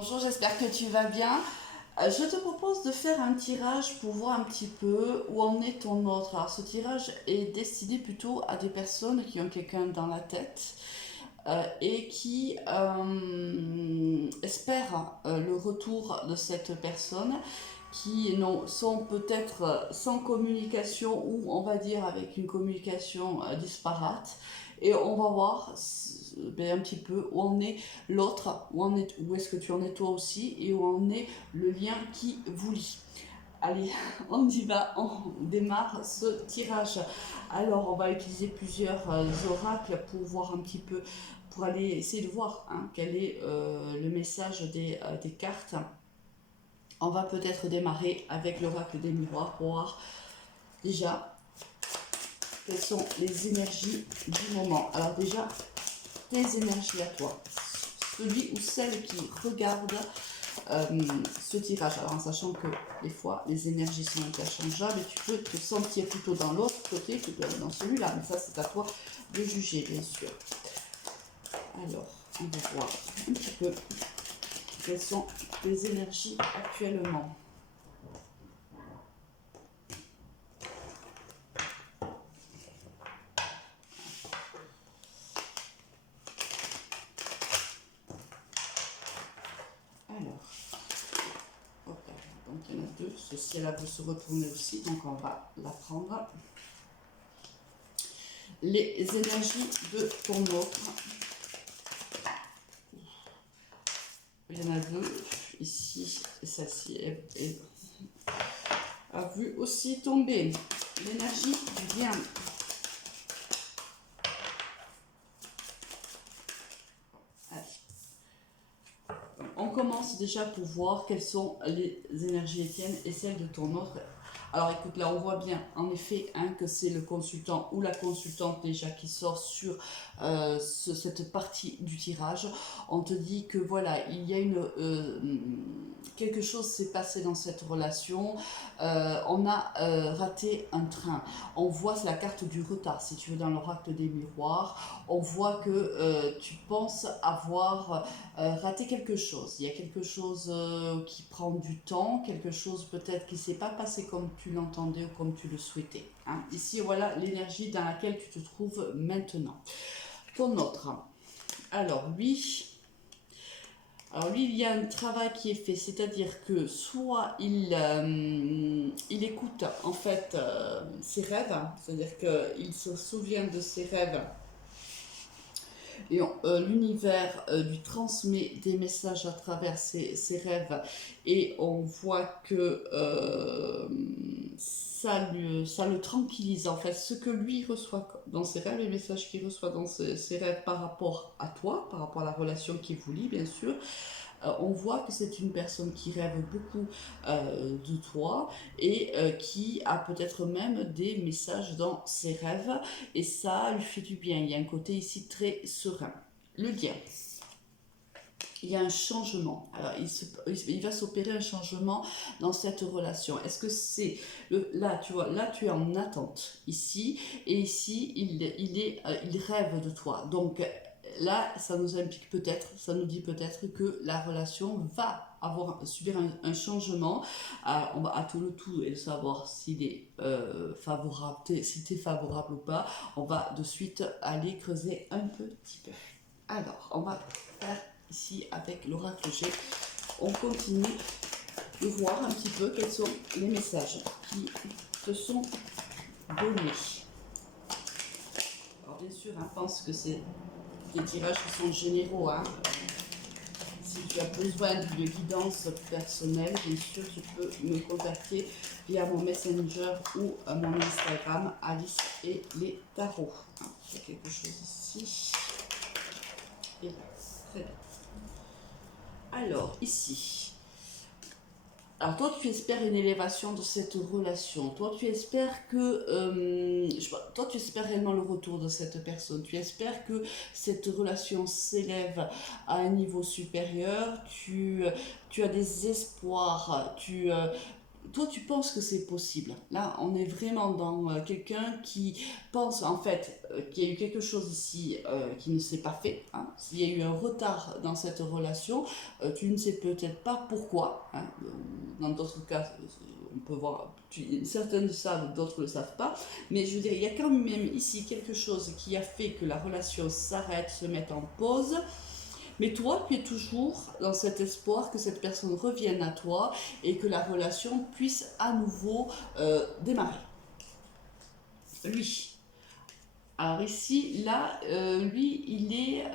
Bonjour, j'espère que tu vas bien. Je te propose de faire un tirage pour voir un petit peu où en est ton autre. Alors, ce tirage est destiné plutôt à des personnes qui ont quelqu'un dans la tête et qui espèrent le retour de cette personne, qui sont peut-être sans communication ou on va dire avec une communication disparate. Et on va voir un petit peu où en est l'autre, où est-ce que tu en es toi aussi et où en est le lien qui vous lie. Allez, on y va, on démarre ce tirage. Alors, on va utiliser plusieurs oracles pour voir un petit peu, pour aller essayer de voir quel est le message des cartes. On va peut-être démarrer avec l'oracle des miroirs pour voir déjà quelles sont les énergies du moment. Alors déjà, tes énergies à toi. Celui ou celle qui regarde ce tirage. Alors en sachant que des fois les énergies sont interchangeables et tu peux te sentir plutôt dans l'autre côté que dans celui-là. Mais ça c'est à toi de juger bien sûr. Alors on va voir un petit peu quelles sont les énergies actuellement. Alors, hop, donc il y en a deux. Ceci elle peut se retourner aussi, donc on va la prendre. Les énergies de ton autre. Il y en a deux ici, et celle-ci a vu aussi tomber. L'énergie vient. On commence déjà pour voir quelles sont les énergies étiennes et celles de ton autre. Alors écoute, là on voit bien en effet que c'est le consultant ou la consultante déjà qui sort sur cette partie du tirage. On te dit que voilà, il y a quelque chose s'est passé dans cette relation, on a raté un train. On voit, c'est la carte du retard si tu veux dans l'oracle des miroirs. On voit que tu penses avoir raté quelque chose. Il y a quelque chose qui prend du temps, quelque chose peut-être qui ne s'est pas passé comme tu l'entendais ou comme tu le souhaitais. Ici, voilà l'énergie dans laquelle tu te trouves maintenant. Ton autre. Alors lui, il y a un travail qui est fait, c'est-à-dire que soit il écoute en fait ses rêves, c'est-à-dire qu'il se souvient de ses rêves et l'univers lui transmet des messages à travers ses rêves et on voit que ça le tranquillise en fait. Ce que lui reçoit dans ses rêves, les messages qu'il reçoit dans ses rêves par rapport à toi, par rapport à la relation qui vous lie bien sûr, on voit que c'est une personne qui rêve beaucoup de toi et qui a peut-être même des messages dans ses rêves et ça lui fait du bien. Il y a un côté ici très serein. Le lien. Il y a un changement. Alors, il va s'opérer un changement dans cette relation. Est-ce que c'est là, tu vois, là tu es en attente ici et ici il rêve de toi. Donc là, ça nous implique peut-être, ça nous dit peut-être que la relation va subir un changement. On va attendre le tout et de savoir s'il est favorable, si tu es favorable ou pas. On va de suite aller creuser un petit peu. Alors, on va faire ici avec l'oracle G. On continue de voir un petit peu quels sont les messages qui te sont donnés. Alors bien sûr, pense que c'est des tirages qui sont généraux. Si tu as besoin d'une guidance personnelle, bien sûr, tu peux me contacter via mon Messenger ou mon Instagram, Alice et les tarots. Il y a quelque chose ici. Et là, très bien. Alors, ici. Alors, toi, tu espères une élévation de cette relation. Toi, tu espères que... toi, tu espères réellement le retour de cette personne. Tu espères que cette relation s'élève à un niveau supérieur. Tu as des espoirs. toi, tu penses que c'est possible. Là, on est vraiment dans quelqu'un qui pense en fait qu'il y a eu quelque chose ici qui ne s'est pas fait. Hein. S'il y a eu un retard dans cette relation, tu ne sais peut-être pas pourquoi. Hein. Dans d'autres cas, on peut voir, certains le savent, d'autres ne le savent pas. Mais je veux dire, il y a quand même ici quelque chose qui a fait que la relation s'arrête, se mette en pause. Mais toi, tu es toujours dans cet espoir que cette personne revienne à toi et que la relation puisse à nouveau démarrer. Lui. Alors ici, là, lui, il est,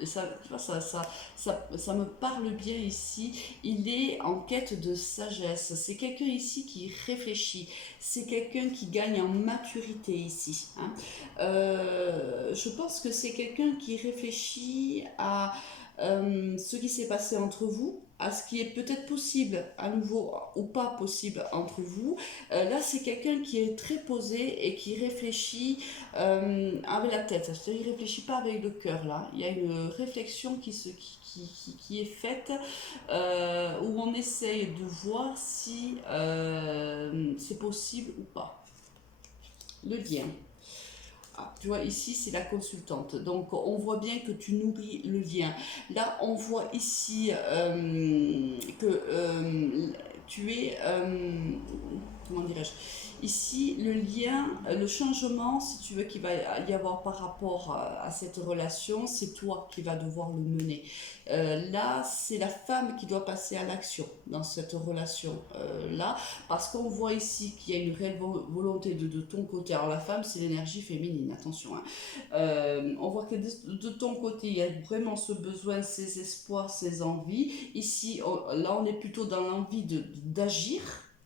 tu vois, ça me parle bien ici, il est en quête de sagesse. C'est quelqu'un ici qui réfléchit, c'est quelqu'un qui gagne en maturité ici. Hein. Je pense que c'est quelqu'un qui réfléchit à ce qui s'est passé entre vous, à ce qui est peut-être possible à nouveau ou pas possible entre vous. Là, c'est quelqu'un qui est très posé et qui réfléchit avec la tête. C'est-à-dire, il ne réfléchit pas avec le cœur, là. Il y a une réflexion qui est faite où on essaye de voir si c'est possible ou pas. Le lien. Ah, tu vois, ici, c'est la consultante. Donc, on voit bien que tu nourris le lien. Là, on voit ici que tu es... comment dirais-je? Ici, le lien, le changement, si tu veux, qu'il va y avoir par rapport à cette relation, c'est toi qui vas devoir le mener. Là, c'est la femme qui doit passer à l'action dans cette relation-là, parce qu'on voit ici qu'il y a une réelle volonté de ton côté. Alors, la femme, c'est l'énergie féminine, attention. Hein. On voit que de ton côté, il y a vraiment ce besoin, ces espoirs, ces envies. Ici, là, on est plutôt dans l'envie d'agir.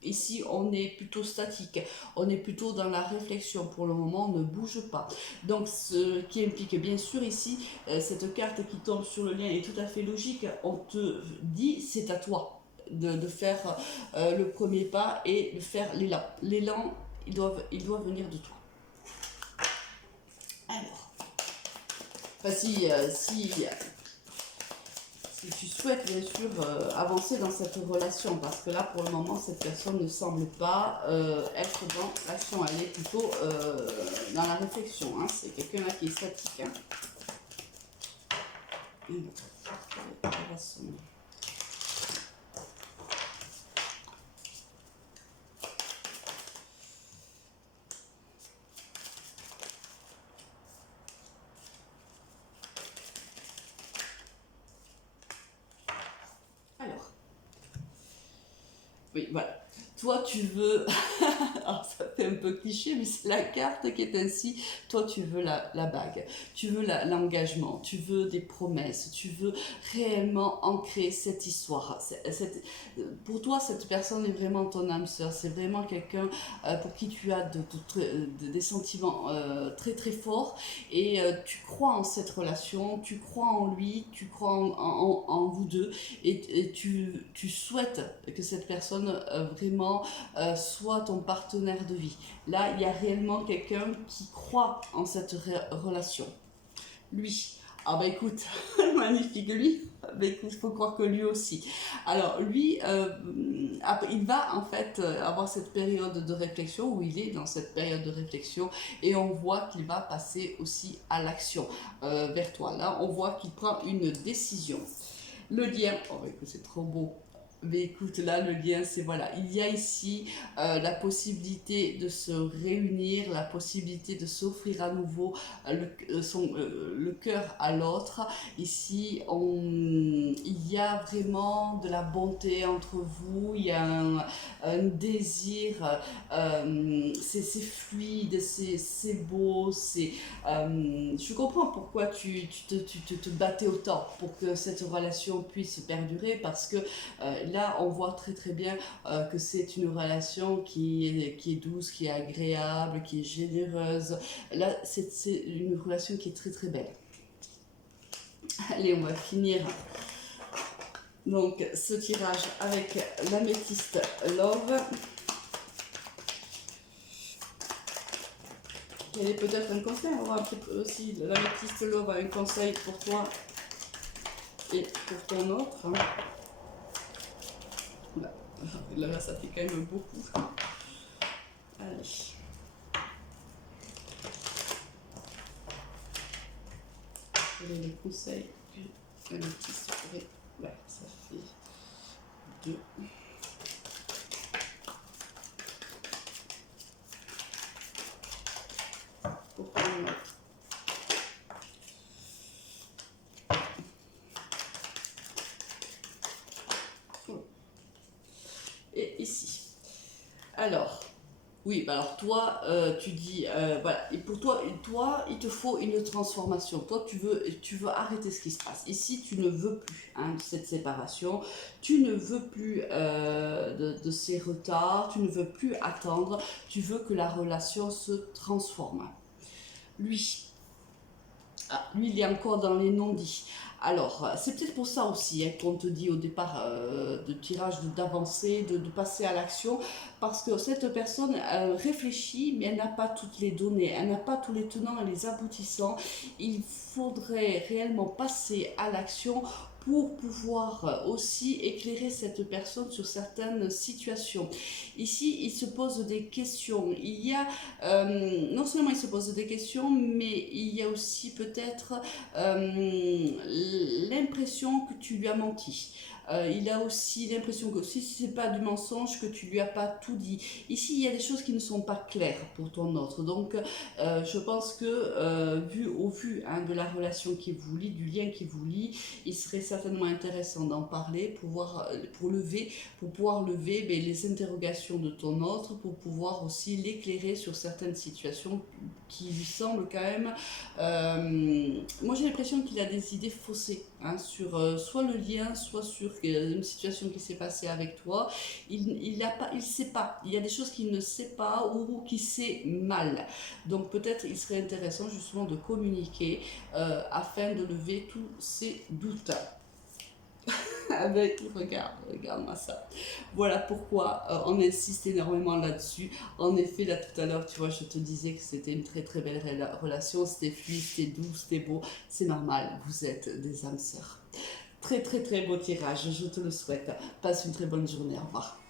Ici, on est plutôt statique, on est plutôt dans la réflexion. Pour le moment, on ne bouge pas. Donc, ce qui implique bien sûr ici, cette carte qui tombe sur le lien est tout à fait logique. On te dit, c'est à toi de faire le premier pas et de faire l'élan. L'élan, il doit venir de toi. Alors, enfin, si tu souhaites bien sûr avancer dans cette relation, parce que là pour le moment cette personne ne semble pas être dans l'action, elle est plutôt dans la réflexion. Hein. C'est quelqu'un là qui est statique. Hein. Alors, oui, voilà. Toi, tu veux, alors ça fait un peu cliché, mais c'est la carte qui est ainsi. Toi, tu veux la bague, tu veux l'engagement, tu veux des promesses, tu veux réellement ancrer cette histoire. Pour toi, cette personne est vraiment ton âme sœur. C'est vraiment quelqu'un pour qui tu as des sentiments très très forts et tu crois en cette relation, tu crois en lui, tu crois en vous deux et tu souhaites que cette personne vraiment soit ton partenaire de vie. Là, il y a réellement quelqu'un qui croit en cette relation. Lui, ah bah écoute, magnifique, lui, bah écoute, il faut croire que lui aussi. Alors lui, il va en fait avoir cette période de réflexion, où il est dans cette période de réflexion, et on voit qu'il va passer aussi à l'action vers toi. Là, on voit qu'il prend une décision. Le lien, oh bah écoute, c'est trop beau. Mais écoute, là, le lien, c'est voilà. Il y a ici la possibilité de se réunir, la possibilité de s'offrir à nouveau le cœur à l'autre. Ici, il y a vraiment de la bonté entre vous, il y a un désir, c'est fluide, c'est beau, je comprends pourquoi tu te battais autant pour que cette relation puisse perdurer, parce que là, on voit très très bien que c'est une relation qui est douce, qui est agréable, qui est généreuse. Là, c'est une relation qui est très très belle. Allez, on va finir donc ce tirage avec l'améthyste Love. Quel est peut-être un conseil, on va voir un petit peu aussi, l'améthyste Love a un conseil pour toi et pour ton autre. Là, ça fait quand même beaucoup. Allez. Quel est le conseil que un artiste pourrait... Ouais, ça fait 2. Pourquoi non? Et ici. Alors, oui, bah alors toi, tu dis, voilà, et pour toi, il te faut une transformation. Toi, tu veux arrêter ce qui se passe. Ici, tu ne veux plus hein, de cette séparation, tu ne veux plus de ces retards, tu ne veux plus attendre, tu veux que la relation se transforme. Lui, lui, il est encore dans les non-dits. Alors, c'est peut-être pour ça aussi hein, qu'on te dit au départ de tirage d'avancer, de passer à l'action, parce que cette personne réfléchit, mais elle n'a pas toutes les données, elle n'a pas tous les tenants et les aboutissants. Il faudrait réellement passer à l'action pour pouvoir aussi éclairer cette personne sur certaines situations. Ici, il se pose des questions. Il y a, non seulement il se pose des questions, mais il y a aussi peut-être l'impression que tu lui as menti. Il a aussi l'impression que si ce n'est pas du mensonge, que tu lui as pas tout dit. Ici, il y a des choses qui ne sont pas claires pour ton autre. Donc, je pense que au vu hein, de la relation qui vous lie, du lien qui vous lie, il serait certainement intéressant d'en parler pour pouvoir lever ben, les interrogations de ton autre, pour pouvoir aussi l'éclairer sur certaines situations qui lui semblent quand même moi j'ai l'impression qu'il a des idées faussées hein, sur soit le lien, soit sur une situation qui s'est passée avec toi. Il sait pas. Il y a des choses qu'il ne sait pas ou qu'il sait mal. Donc peut-être il serait intéressant justement de communiquer afin de lever tous ces doutes. Avec, regarde-moi ça. Voilà pourquoi on insiste énormément là-dessus. En effet, là tout à l'heure, tu vois, je te disais que c'était une très très belle relation, c'était fluide, c'était doux, c'était beau. C'est normal, vous êtes des âmes sœurs. Très très très beau tirage, je te le souhaite. Passe une très bonne journée, au revoir.